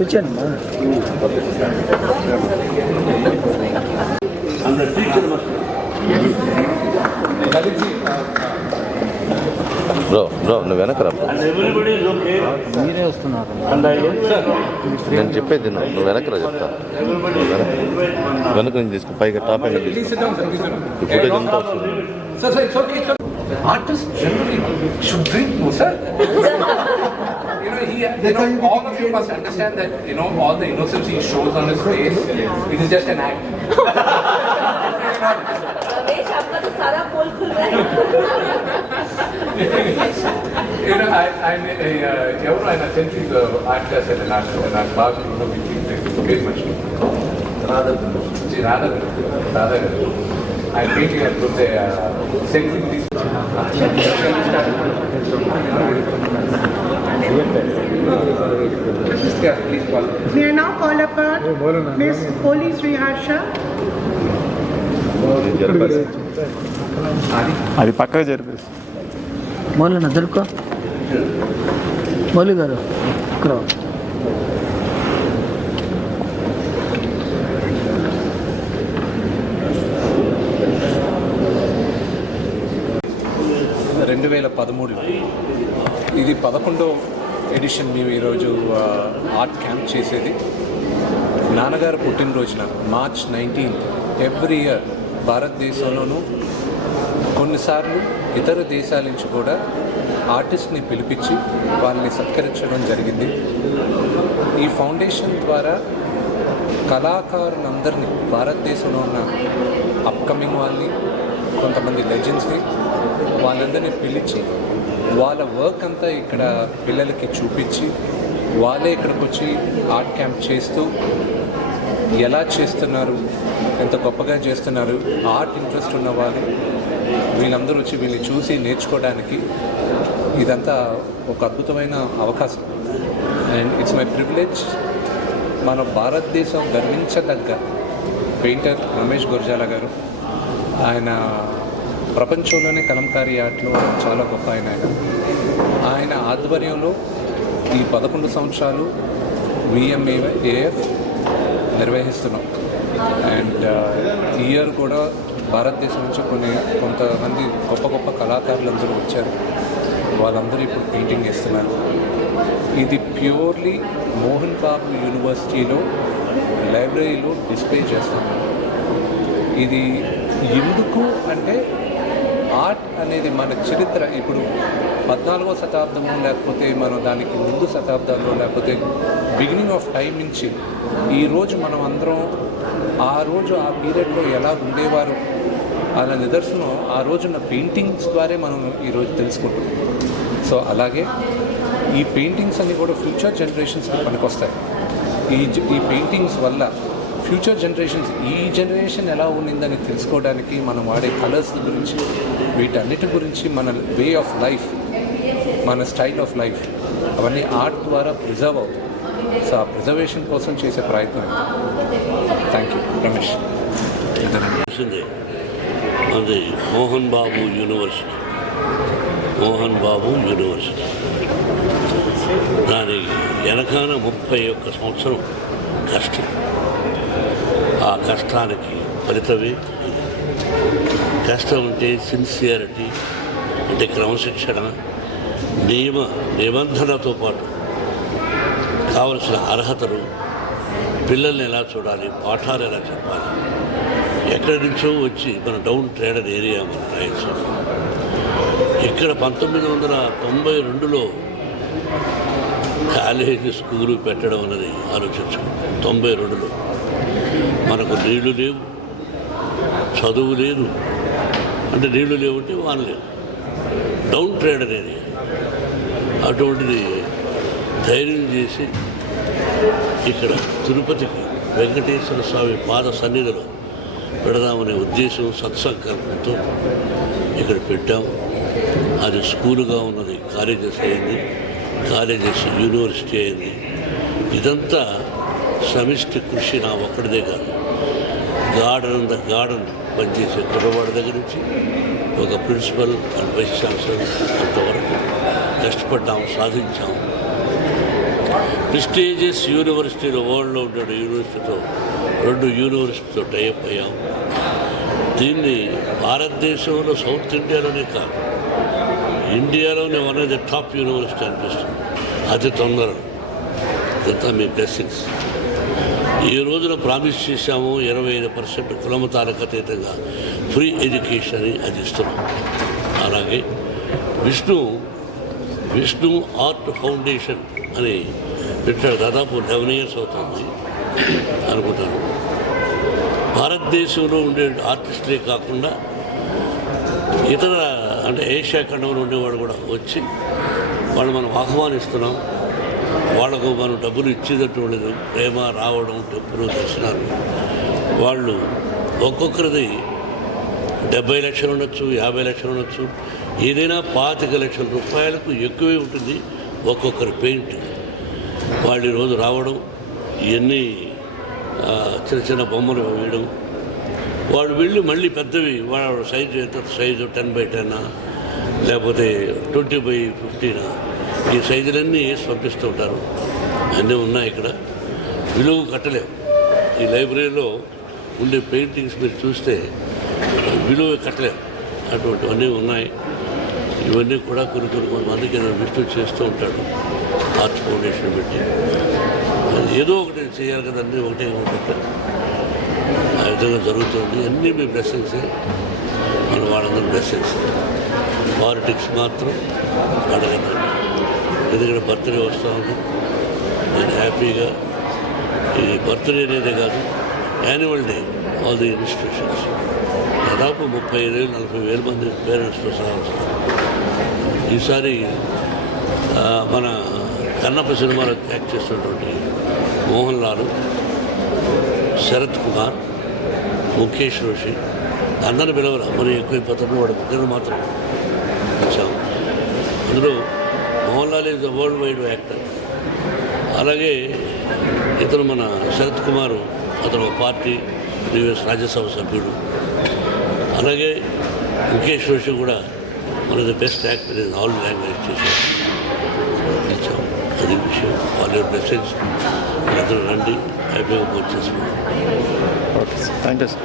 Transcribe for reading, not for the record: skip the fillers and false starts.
తెచ్చానమ్మా. Bro నువ్వు వెనకరా. మీరే వస్తున్నారు. నేను చెప్పేది నువ్వు వెనకరా చెప్తా. వెనక నుంచి తీసుకో, పైగా టాప్ అయినా తీసుకో. ఫుటేజ్ అంతా వస్తుంది. Artists generally should drink more, sir. All of you must understand that, all the innocence he shows on his face, it is just an act. Ramesh, आपका तो सारा पोल खुल रहा है. I'm a century actor and an artist, and I'm Babu, we think that it's very much. Rather. I'm painting and put the century. We are now call upon Miss Holy Sri Harsha. అది పక్కగా జరిపేసి మౌలన దొరుకో. మౌలి గారు ఇక్కడ 2013 ఇది 11వ edition. మేము ఈరోజు art camp చేసేది నాన్నగారు పుట్టినరోజున March 19th. ఎవ్రీ ఇయర్ భారతదేశంలోనూ కొన్నిసార్లు ఇతర దేశాల నుంచి కూడా ఆర్టిస్ట్ని పిలిపించి వాళ్ళని సత్కరించడం జరిగింది. ఈ ఫౌండేషన్ ద్వారా కళాకారులందరినీ, భారతదేశంలో ఉన్న అప్కమింగ్ వాళ్ళని, కొంతమంది లెజెండ్స్ని, వాళ్ళందరినీ పిలిచి వాళ్ళ వర్క్ అంతా ఇక్కడ పిల్లలకి చూపించి వాళ్ళే ఇక్కడికి వచ్చి ఆర్ట్ క్యాంప్ చేస్తూ ఎలా చేస్తున్నారు, ఎంత గొప్పగా చేస్తున్నారు, ఆర్ట్ ఇంట్రెస్ట్ ఉన్న వాళ్ళు వీళ్ళందరూ వచ్చి వీళ్ళని చూసి నేర్చుకోవడానికి ఇదంతా ఒక అద్భుతమైన అవకాశం. And it's my privilege. మన భారతదేశం గర్వించదగ్గ పెయింటర్ రమేష్ గురజాల గారు, ఆయన ప్రపంచంలోనే కలంకారీ ఆర్ట్లో చాలా గొప్ప ఆయన ఆధ్వర్యంలో ఈ 11 సంవత్సరాలు VMAF నిర్వహిస్తున్నాం. అండ్ ఈ ఇయర్ కూడా భారతదేశం నుంచి కొంతమంది గొప్ప కళాకారులందరూ వచ్చారు. వాళ్ళందరూ ఇప్పుడు పెయింటింగ్ వేస్తున్నారు. ఇది ప్యూర్లీ మోహన్ బాబు యూనివర్సిటీలో లైబ్రరీలో డిస్ప్లే చేస్తాము. ఇది ఎందుకు అంటే ఆర్ట్ అనేది మన చరిత్ర. ఇప్పుడు 14వ శతాబ్దము, లేకపోతే మనం దానికి ముందు శతాబ్దాల్లో, లేకపోతే బిగినింగ్ ఆఫ్ టైం నుంచి ఈరోజు మనం అందరం ఆ రోజు ఆ పీరియడ్లో ఎలా ఉండేవారు అలా నిదర్శనం ఆ రోజున్న పెయింటింగ్స్ ద్వారా మనం ఈరోజు తెలుసుకుంటున్నాం. సో అలాగే ఈ పెయింటింగ్స్ అన్నీ కూడా ఫ్యూచర్ జనరేషన్స్కి పనికొస్తాయి. ఈ పెయింటింగ్స్ వల్ల ఫ్యూచర్ జనరేషన్స్, ఈ జనరేషన్ ఎలా ఉండిందని తెలుసుకోవడానికి మనం వాడే కలర్స్ గురించి, వీటన్నిటి గురించి, మన వే ఆఫ్ లైఫ్, మన స్టైల్ ఆఫ్ లైఫ్, అవన్నీ ఆర్ట్ ద్వారా ప్రిజర్వ్ అవుతాయి. సో ఆ ప్రిజర్వేషన్ కోసం చేసే ప్రయత్నం. Thank you. రమేష్. అది మోహన్ బాబు యూనివర్సిటీ దాని వెనకాల 31 సంవత్సరం కష్టం. ఆ కష్టానికి ఫలితమే కష్టం అంటే సిన్సియారిటీ, అంటే క్రమశిక్షణ, నిబంధనలతో పాటు కావలసిన అర్హతలు, పిల్లల్ని ఎలా చూడాలి, పాఠాలు ఎలా చెప్పాలి. ఎక్కడి నుంచో వచ్చి మన డౌన్ ట్రేడెడ్ ఏరియా మన రాయలసీమ. ఇక్కడ 1992లో కాలేజీ స్కూలు పెట్టడం అన్నది ఆలోచించుకున్నాం. 92లో మనకు నీళ్లు లేవు, చదువు లేదు. అంటే నీళ్లు లేవుంటే వాన లేదు, డౌన్ ట్రేడెడ్ ఏరియా. అటువంటిది ధైర్యం చేసి ఇక్కడ తిరుపతికి వెంకటేశ్వర స్వామి పాద సన్నిధిలో పెడదామనే ఉద్దేశం, సత్సంకల్పంతో ఇక్కడ పెట్టాం. అది స్కూలుగా ఉన్నది కాలేజెస్ అయింది, కాలేజెస్ యూనివర్సిటీ అయింది. ఇదంతా సమిష్టి కృషి నా ఒక్కడిదే కాదు. గార్డెన్ పనిచేసే కుర్రవాడి దగ్గర నుంచి ఒక ప్రిన్సిపల్ అండ్ వైస్ ఛాన్సలర్ అంతవరకు కష్టపడ్డాము, సాధించాము. ప్రెస్టీజియస్ యూనివర్సిటీలో వరల్డ్లో ఉండే యూనివర్సిటీతో 2 యూనివర్సిటీతో టైఅప్ అయ్యాం. దీన్ని భారతదేశంలో సౌత్ ఇండియాలోనే కాదు, ఇండియాలోనే one of the top university అనిపిస్తుంది అతి తొందరలో. ఇదంతా మీ బ్లెస్సింగ్స్. ఈ రోజున ప్రామిస్ చేశాము 25% కులమతాలకు అతీతంగా ఫ్రీ ఎడ్యుకేషన్ అని అది ఇస్తున్నాం. అలాగే విష్ణు ఆర్ట్ ఫౌండేషన్ అని పెట్టాడు. దాదాపు 11 years అవుతుంది అనుకుంటాను. భారతదేశంలో ఉండే ఆర్టిస్టులే కాకుండా ఇతర అంటే ఏషియా ఖండంలో ఉండేవాడు కూడా వచ్చి వాళ్ళు మనం ఆహ్వానిస్తున్నాం. వాళ్ళకు మనం డబ్బులు ఇచ్చేటట్టు ఉండదు, ప్రేమ రావడం, డబ్బులు దర్శనాలు. వాళ్ళు ఒక్కొక్కరిది 70 లక్షలు ఉండొచ్చు, 50 లక్షలు ఉండొచ్చు, ఏదైనా 25 లక్షల రూపాయలకు ఎక్కువే ఉంటుంది ఒక్కొక్కరి పెయింట్. వాళ్ళు ఈరోజు రావడం, ఇవన్నీ చిన్న చిన్న బొమ్మలు వేయడం, వాళ్ళు వెళ్ళి మళ్ళీ పెద్దవి వాళ్ళ సైజు 10x10 లేకపోతే 20x15 ఈ సైజులన్నీ వేసి పంపిస్తూ ఉంటారు. అన్నీ ఉన్నాయి ఇక్కడ, విలువ కట్టలేము. ఈ లైబ్రరీలో ఉండే పెయింటింగ్స్ మీరు చూస్తే విలువ కట్టలేము, అటువంటివన్నీ ఉన్నాయి. ఇవన్నీ కూడా కొంతమందికి విష్ణు చేస్తూ ఉంటాడు ఆర్ట్ ఫౌండేషన్ పెట్టి. ఏదో ఒకటి చేయాలి కదా, అన్నీ ఒకటే ఉంటుంది. ఆ విధంగా జరుగుతుంది. అన్నీ మీ బ్లెస్సింగ్సే, మన వాళ్ళందరూ బ్లెస్సింగ్స్. పాలిటిక్స్ మాత్రం అడగదండి, ఎందుకంటే బర్త్డే వస్తూ ఉంది. నేను హ్యాపీగా ఈ బర్త్డే అనేదే కాదు, annual day all the institutions దాదాపు 35,000-40,000 మంది పేరెంట్స్తో సహా వస్తారు. ఈసారి మన కన్నప్ప సినిమాలో యాక్ట్ చేస్తున్నటువంటి మోహన్ లాల్, శరత్ కుమార్, ముఖేష్ రోషి అందరిని పిలవరు. మరి ఎక్కువ పత్రంలో వాడు ముగ్గురు మాత్రం వచ్చాము. అందులో Mohan Lal is the world wide actor. అలాగే ఇతను మన శరత్ కుమార్, అతను ఒక పార్టీ ప్రీవియస్ రాజ్యసభ సభ్యుడు. అలాగే ముఖేష్ రోషి కూడా మన the best actor in all language చేశారు. అది విషయం. వాళ్ళ బ్లెస్సింగ్స్ అందరూ రండి, హ్యాపీగా వచ్చేసుకున్నాం. Okay sir, thank you sir.